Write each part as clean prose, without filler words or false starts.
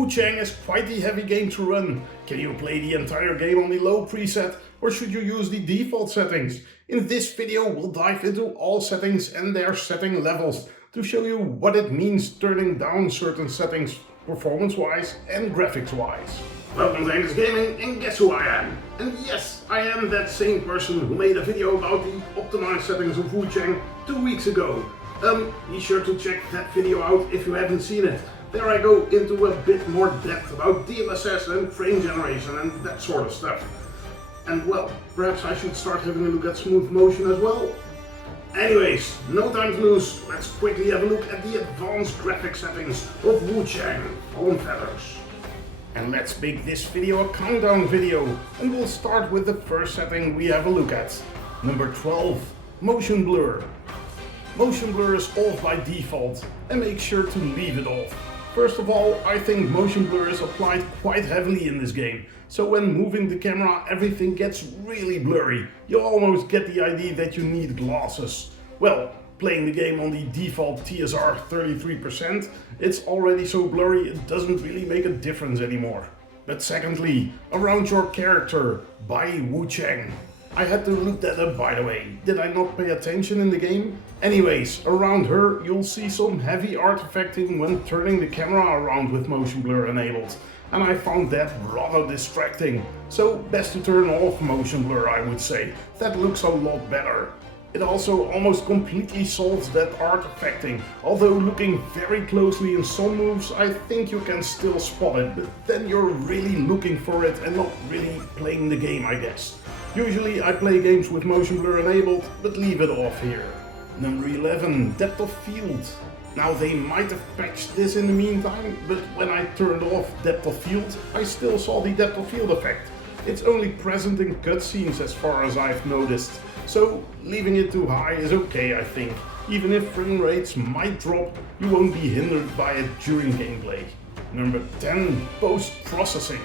Wuchang is quite the heavy game to run. Can you play the entire game on the low preset, or should you use the default settings? In this video we'll dive into all settings and their setting levels to show you what it means turning down certain settings performance wise and graphics wise. Welcome to Angus Gaming, and guess who I am? And yes, I am that same person who made a video about the optimized settings of Wuchang 2 weeks ago. Be sure to check that video out if you haven't seen it. There I go into a bit more depth about DLSS and frame generation and that sort of stuff. And well, perhaps I should start having a look at smooth motion as well. Anyways, no time to lose, let's quickly have a look at the advanced graphic settings of Wuchang Fallen Feathers. And let's make this video a countdown video, and we'll start with the first setting we have a look at. Number 12, Motion Blur. Motion blur is off by default, and make sure to leave it off. First of all, I think motion blur is applied quite heavily in this game, so when moving the camera everything gets really blurry. You almost get the idea that you need glasses. Well, playing the game on the default TSR 33%, it's already so blurry it doesn't really make a difference anymore. But secondly, around your character by Wuchang. I had to look that up, by the way. Did I not pay attention in the game? Anyways, around her you'll see some heavy artifacting when turning the camera around with motion blur enabled. And I found that rather distracting. So best to turn off motion blur, I would say. That looks a lot better. It also almost completely solves that artifacting. Although looking very closely in some moves I think you can still spot it. But then you're really looking for it and not really playing the game, I guess. Usually I play games with motion blur enabled, but leave it off here. Number 11, Depth of Field. Now they might have patched this in the meantime, but when I turned off Depth of Field, I still saw the Depth of Field effect. It's only present in cutscenes as far as I've noticed, so leaving it too high is okay, I think. Even if frame rates might drop, you won't be hindered by it during gameplay. Number 10, Post-Processing.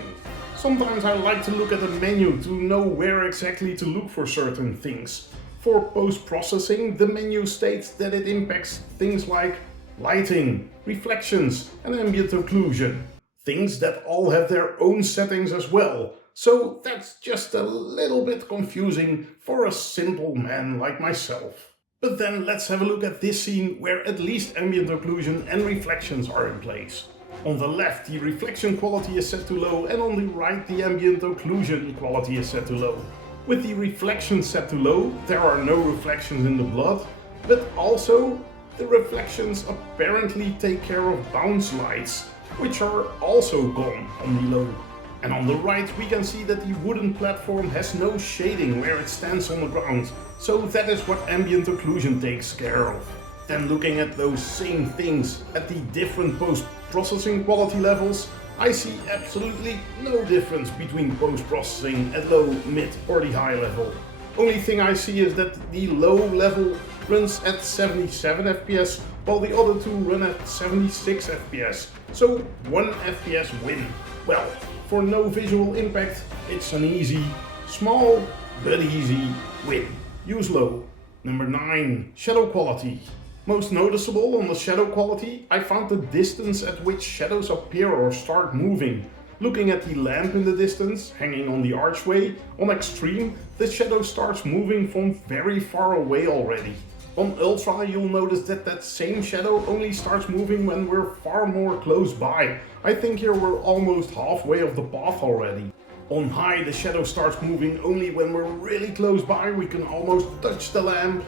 Sometimes I like to look at the menu to know where exactly to look for certain things. For post-processing, the menu states that it impacts things like lighting, reflections and ambient occlusion. Things that all have their own settings as well. So that's just a little bit confusing for a simple man like myself. But then let's have a look at this scene where at least ambient occlusion and reflections are in place. On the left the reflection quality is set to low, and on the right the ambient occlusion quality is set to low. With the reflection set to low, there are no reflections in the blood, but also the reflections apparently take care of bounce lights, which are also gone on the low. And on the right we can see that the wooden platform has no shading where it stands on the ground, so that is what ambient occlusion takes care of. Then looking at those same things at the different post-processing quality levels, I see absolutely no difference between post-processing at low, mid or the high level. Only thing I see is that the low level runs at 77 FPS while the other two run at 76 FPS. So 1 FPS win. Well, for no visual impact, it's an easy, small but easy win. Use low. Number 9, Shadow Quality. Most noticeable on the shadow quality, I found the distance at which shadows appear or start moving. Looking at the lamp in the distance, hanging on the archway, on extreme, the shadow starts moving from very far away already. On ultra you'll notice that that same shadow only starts moving when we're far more close by. I think here we're almost halfway of the path already. On high the shadow starts moving only when we're really close by, we can almost touch the lamp.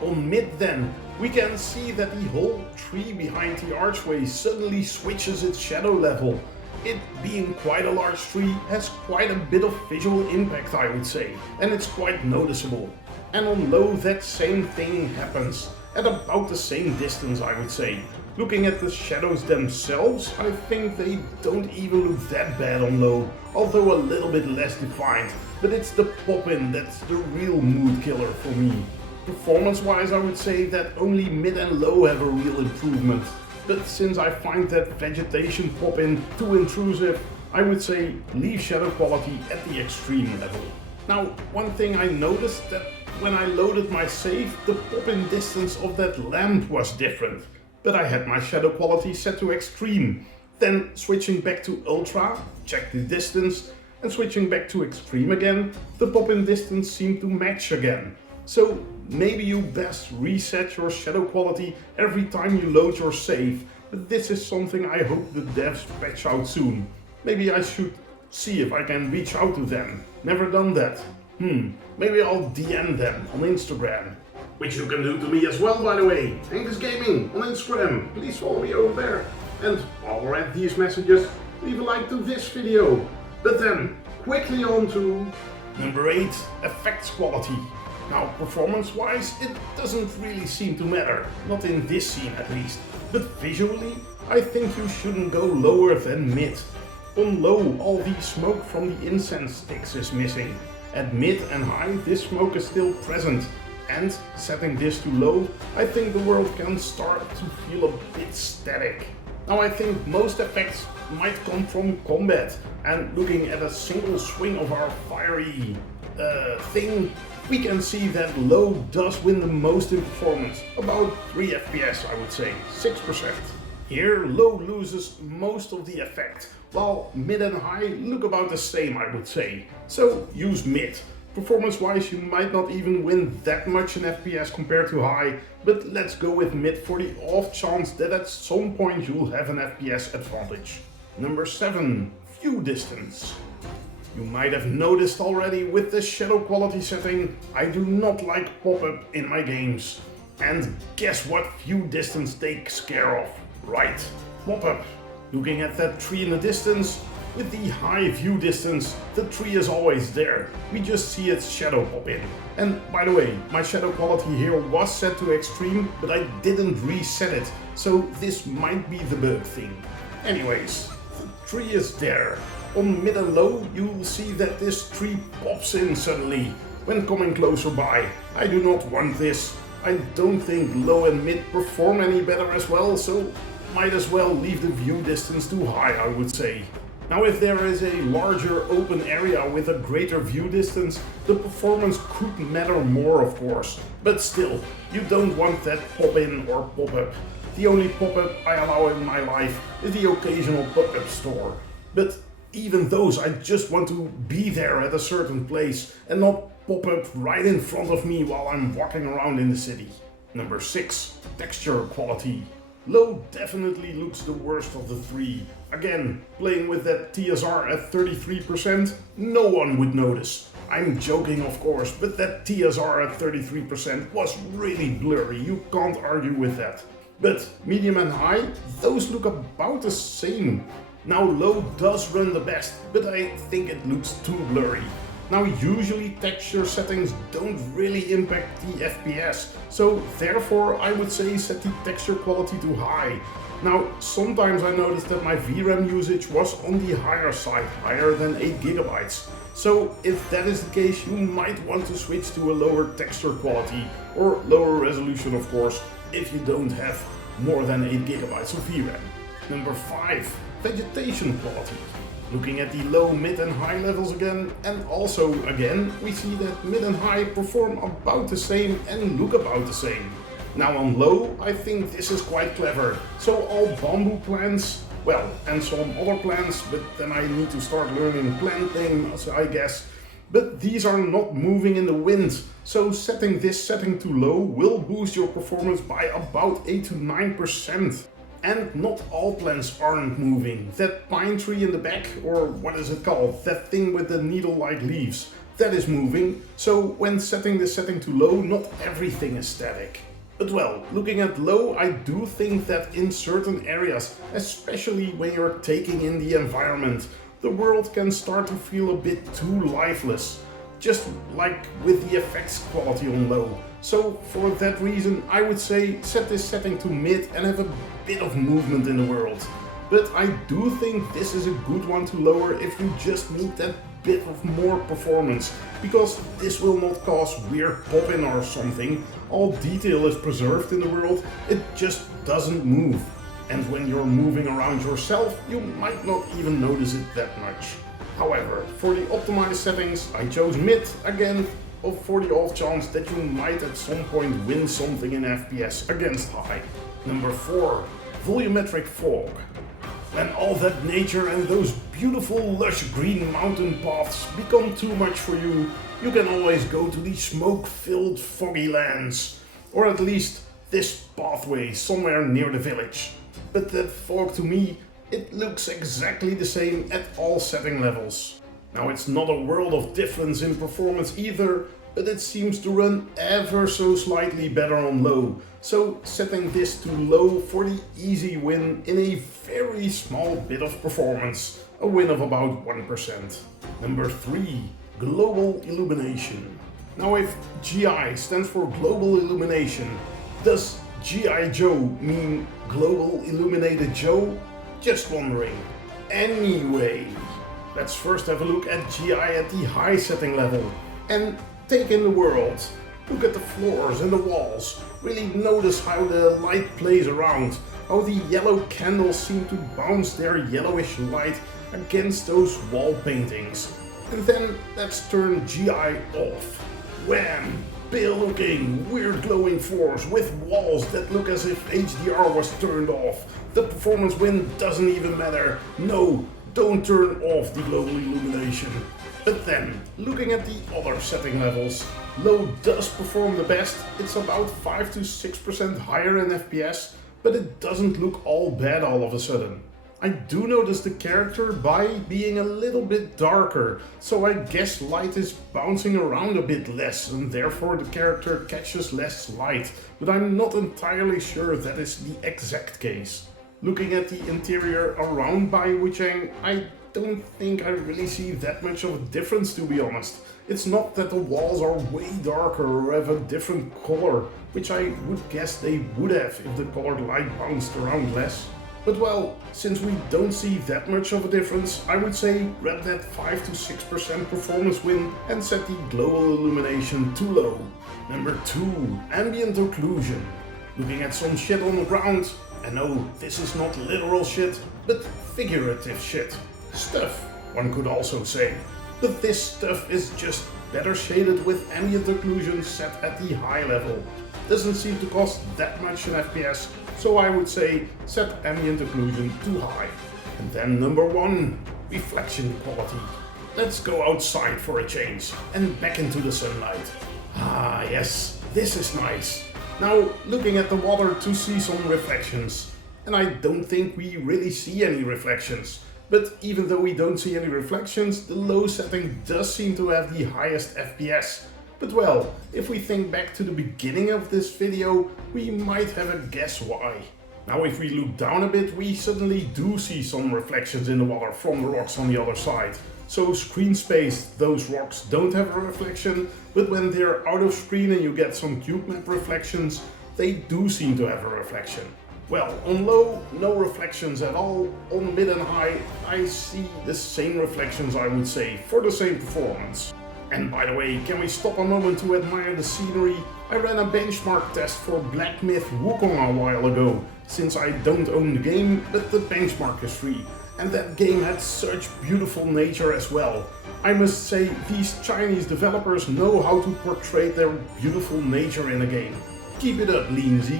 On mid then, we can see that the whole tree behind the archway suddenly switches its shadow level. It being quite a large tree has quite a bit of visual impact, I would say, and it's quite noticeable. And on low that same thing happens, at about the same distance I would say. Looking at the shadows themselves, I think they don't even look that bad on low, although a little bit less defined, but it's the pop-in that's the real mood killer for me. Performance-wise I would say that only mid and low have a real improvement, but since I find that vegetation pop-in too intrusive, I would say leave shadow quality at the extreme level. Now, one thing I noticed that when I loaded my save, the pop-in distance of that lamp was different, but I had my shadow quality set to extreme. Then switching back to ultra, check the distance, and switching back to extreme again, the pop-in distance seemed to match again. So maybe you best reset your shadow quality every time you load your save, but this is something I hope the devs patch out soon. Maybe I should see if I can reach out to them. Never done that. Maybe I'll DM them on Instagram. Which you can do to me as well, by the way. Angus Gaming on Instagram. Please follow me over there. And while we're at these messages, leave a like to this video. But then, quickly on to number 8, effects quality. Now, performance-wise, it doesn't really seem to matter. Not in this scene at least. But visually, I think you shouldn't go lower than mid. On low, all the smoke from the incense sticks is missing. At mid and high, this smoke is still present. And setting this to low, I think the world can start to feel a bit static. Now I think most effects might come from combat, and looking at a single swing of our fiery thing, we can see that low does win the most in performance, about 3 FPS I would say, 6%. Here low loses most of the effect, while mid and high look about the same I would say, so use mid. Performance-wise, you might not even win that much in FPS compared to high, but let's go with mid for the off chance that at some point you'll have an FPS advantage. Number 7, view distance. You might have noticed already with the shadow quality setting, I do not like pop-up in my games. And guess what view distance takes care of? Right, pop-up. Looking at that tree in the distance, with the high view distance, the tree is always there. We just see its shadow pop in. And by the way, my shadow quality here was set to extreme, but I didn't reset it, so this might be the bug thing. Anyways, the tree is there. On mid and low, you will see that this tree pops in suddenly when coming closer by. I do not want this. I don't think low and mid perform any better as well, so might as well leave the view distance too high, I would say. Now if there is a larger open area with a greater view distance, the performance could matter more of course. But still, you don't want that pop-in or pop-up. The only pop-up I allow in my life is the occasional pop-up store. But even those, I just want to be there at a certain place and not pop up right in front of me while I'm walking around in the city. Number 6, texture quality. Low definitely looks the worst of the 3. Again, playing with that TSR at 33%, no one would notice. I'm joking of course, but that TSR at 33% was really blurry, you can't argue with that. But medium and high, those look about the same. Now low does run the best, but I think it looks too blurry. Now usually texture settings don't really impact the FPS, so therefore I would say set the texture quality to high. Now sometimes I noticed that my VRAM usage was on the higher side, higher than 8 GB. So if that is the case, you might want to switch to a lower texture quality, or lower resolution of course, if you don't have more than 8 GB of VRAM. Number 5, vegetation quality. Looking at the low, mid and high levels again, and also again we see that mid and high perform about the same and look about the same. Now on low I think this is quite clever, so all bamboo plants, well, and some other plants, but then I need to start learning plant names I guess, but these are not moving in the wind, so setting this setting to low will boost your performance by about 8 to 9%. And not all plants aren't moving. That pine tree in the back, or what is it called, that thing with the needle-like leaves, that is moving. So when setting the setting to low, not everything is static. But well, looking at low, I do think that in certain areas, especially when you're taking in the environment, the world can start to feel a bit too lifeless. Just like with the effects quality on low. So for that reason I would say set this setting to mid and have a bit of movement in the world. But I do think this is a good one to lower if you just need that bit of more performance, because this will not cause weird pop-in or something. All detail is preserved in the world, it just doesn't move. And when you're moving around yourself, you might not even notice it that much. However, for the optimized settings, I chose mid, again, for the off chance that you might at some point win something in FPS against high. Number 4, Volumetric Fog. When all that nature and those beautiful lush green mountain paths become too much for you, you can always go to the smoke-filled foggy lands, or at least this pathway somewhere near the village. But that fog, to me, it looks exactly the same at all setting levels. Now, it's not a world of difference in performance either, but it seems to run ever so slightly better on low, so setting this to low for the easy win in a very small bit of performance, a win of about 1%. Number 3. Global Illumination. Now, if GI stands for Global Illumination, does G.I. Joe mean Global Illuminated Joe? Just wondering. Anyway, let's first have a look at GI at the high setting level and take in the world. Look at the floors and the walls. Really notice how the light plays around, how the yellow candles seem to bounce their yellowish light against those wall paintings. And then let's turn GI off. Wham! Pale looking, weird glowing floors with walls that look as if HDR was turned off. The performance win doesn't even matter. No, don't turn off the global illumination. But then, looking at the other setting levels, low does perform the best. It's about 5 to 6% higher in FPS, but it doesn't look all bad all of a sudden. I do notice the character by being a little bit darker, so I guess light is bouncing around a bit less and therefore the character catches less light, but I'm not entirely sure that is the exact case. Looking at the interior around by Wuchang, I don't think I really see that much of a difference, to be honest. It's not that the walls are way darker or have a different color, which I would guess they would have if the colored light bounced around less. But well, since we don't see that much of a difference, I would say grab that 5 to 6% performance win and set the global illumination to low. Number 2. Ambient Occlusion. Looking at some shit on the ground, and no, this is not literal shit, but figurative shit. Stuff, one could also say. But this stuff is just better shaded with ambient occlusion set at the high level. Doesn't seem to cost that much in FPS, so I would say set ambient occlusion to high. And then number 1, reflection quality. Let's go outside for a change and back into the sunlight. Ah yes, this is nice. Now looking at the water to see some reflections. And I don't think we really see any reflections. But even though we don't see any reflections, the low setting does seem to have the highest FPS. But well, if we think back to the beginning of this video, we might have a guess why. Now if we look down a bit, we suddenly do see some reflections in the water from the rocks on the other side. So screen space, those rocks don't have a reflection, but when they're out of screen and you get some cube map reflections, they do seem to have a reflection. Well, on low, no reflections at all. On mid and high, I see the same reflections, I would say, for the same performance. And by the way, can we stop a moment to admire the scenery? I ran a benchmark test for Black Myth Wukong a while ago, since I don't own the game, but the benchmark is free. And that game had such beautiful nature as well. I must say, these Chinese developers know how to portray their beautiful nature in a game. Keep it up, Lean Z.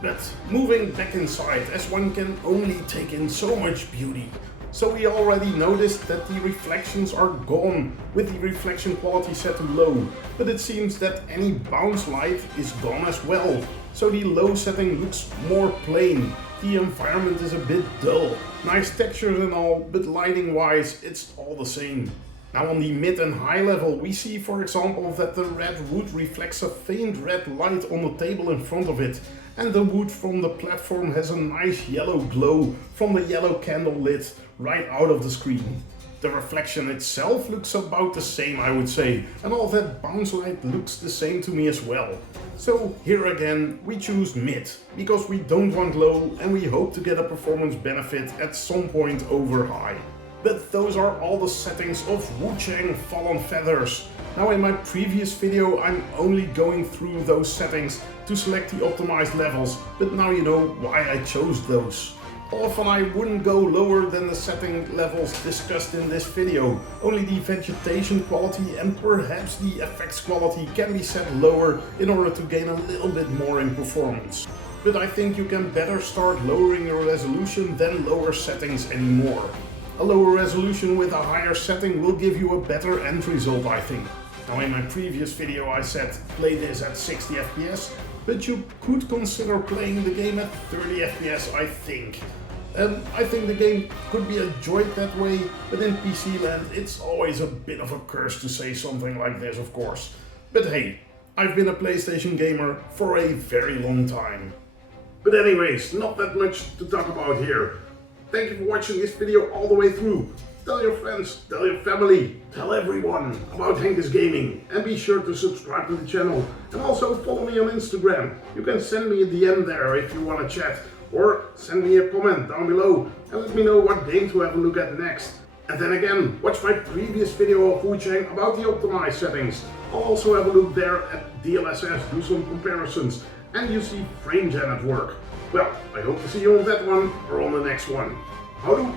But moving back inside, as one can only take in so much beauty. So we already noticed that the reflections are gone with the reflection quality set to low, but it seems that any bounce light is gone as well. So the low setting looks more plain, the environment is a bit dull, nice textures and all, but lighting wise it's all the same. Now on the mid and high level we see for example that the red wood reflects a faint red light on the table in front of it, and the wood from the platform has a nice yellow glow from the yellow candle lit right out of the screen. The reflection itself looks about the same, I would say, and all that bounce light looks the same to me as well. So here again we choose mid, because we don't want low and we hope to get a performance benefit at some point over high. But those are all the settings of Wuchang Fallen Feathers. Now in my previous video I'm only going through those settings to select the optimized levels, but now you know why I chose those. Often I wouldn't go lower than the setting levels discussed in this video. Only the vegetation quality and perhaps the effects quality can be set lower in order to gain a little bit more in performance. but I think you can better start lowering your resolution than lower settings anymore. A lower resolution with a higher setting will give you a better end result, I think. Now in my previous video I said play this at 60 FPS, but you could consider playing the game at 30 FPS, I think. I think the game could be enjoyed that way, but in PC land it's always a bit of a curse to say something like this, of course. But hey, I've been a PlayStation gamer for a very long time. But anyways, not that much to talk about here. Thank you for watching this video all the way through. Tell your friends, tell your family, tell everyone about Henkes Gaming, and be sure to subscribe to the channel and also follow me on Instagram. You can send me a DM there if you want to chat, or send me a comment down below and let me know what game to have a look at next. And then again, watch my previous video of Wuchang about the optimized settings. I'll also have a look there at DLSS, do some comparisons, and you see frame gen at work. Well, I hope to see you on that one or on the next one. Houdoe!